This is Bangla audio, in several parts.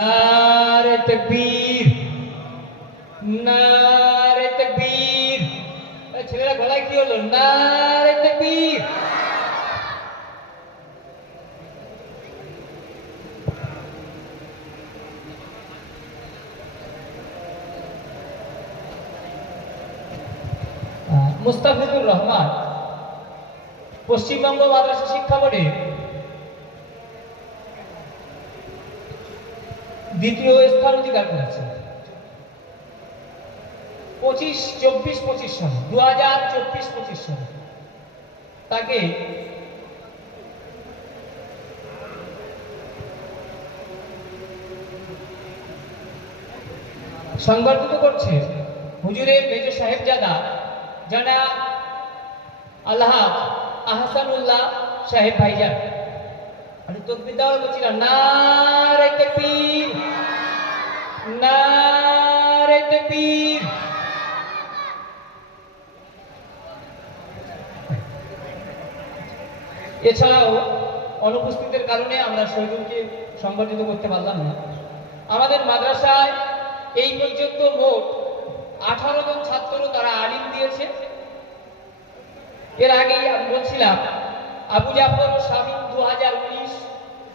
नारे तकबीर नारे तकबीर ছেলেরা গলায় কি হলো নারে তাকবীর মুস্তাফিজুর রহমান পশ্চিমবঙ্গ মাদ্রাসা শিক্ষা বোর্ডে দ্বিতীয় স্থান অধিকার করেছে 24-25 সালে 2024-25 সালে তাকে সংবর্ধিত করছে হুজুরের মেজর সাহেবজাদা জনাব আলহাজ আহসানুল্লাহ সাহেব ভাইজান। আমি তাকবীর দেওয়ার বলছিলাম নারে তাকবীর নারে তাকবীর। এছাড়াও অনুপস্থিতির কারণে আমরা শহীদুলকে সংবর্ধিত করতে পারলাম না। আমাদের মাদ্রাসায় এই পর্যন্ত মোট 18 জন ছাত্র তারা আলিম দিয়েছে। এর আগেই আমি বলছিলাম আবু জাফর শামীম 2019,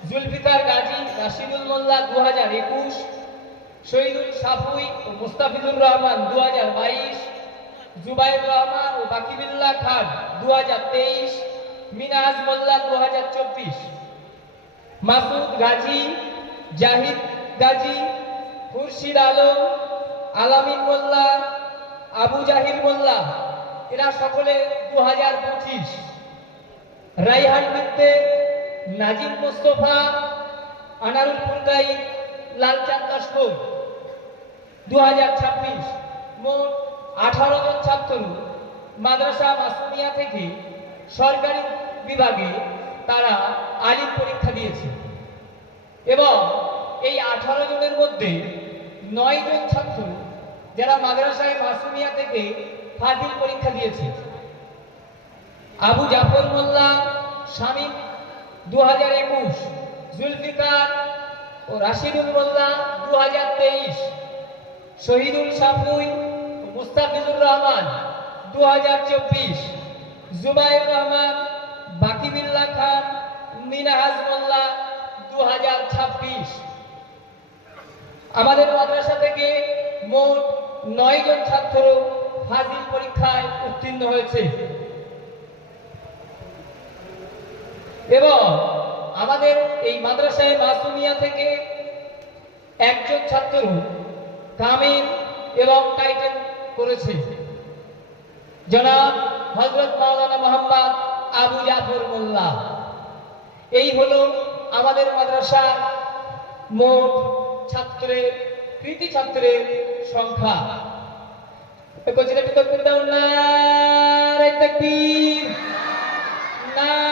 জুলফিকার গাজী রাশিদুল মোল্লা 2021, শহীদুল সাফুই ও মুস্তাফিজুর রহমান 2022, জুবাইর রহমান ও বাকিবুল্লাহ খান 2023, মিনাজ মোল্লা 2024, মাসুদ গাজী, জাহিদ গাজী, খুরশিদ আলম, আলামিন মোল্লা, আবু জাহির মোল্লা এরা সকলে 2025, রাইহান বিদ্যে, নাজিম মোস্তফা, আনারুল ফুরকাই, লালচাঁদ লস্কর 2026। মোট 18 জন ছাত্র মাদ্রাসা মাসুমিয়া থেকে সরকারি বিভাগে তারা আলিম পরীক্ষা দিয়েছে এবং এই 18 জনের মধ্যে 9 জন ছাত্র যারা মাদ্রাসায় মাসুমিয়া থেকে ফাজিল পরীক্ষা দিয়েছে। আবু জাফর মোল্লা শামীম 2021, জুলফিকার ও রাশিদুল মোল্লা 2023, শহীদুল সাফুই ও মুস্তাফিজুর রহমান 2024, জুবাইর রহমান, বাকিবুল্লাহ খান, মিনাজ মোল্লা 2026। আমাদের মাদ্রাসা থেকে মোট 9 জন ছাত্র ফাজিল পরীক্ষায় উত্তীর্ণ হয়েছে এবং আমাদের এই মাদ্রাসায় মাসুমিয়া থেকে একজন ছাত্র কামিল এবং টাইটেল করেছে জনাব হযরত মাওলানা মোহাম্মদ আবু জাফর মোল্লা। এই হলো আমাদের মাদ্রাসার মোট ছাত্রের কৃতি ছাত্রের সংখ্যা। নারে তাকবীর নারে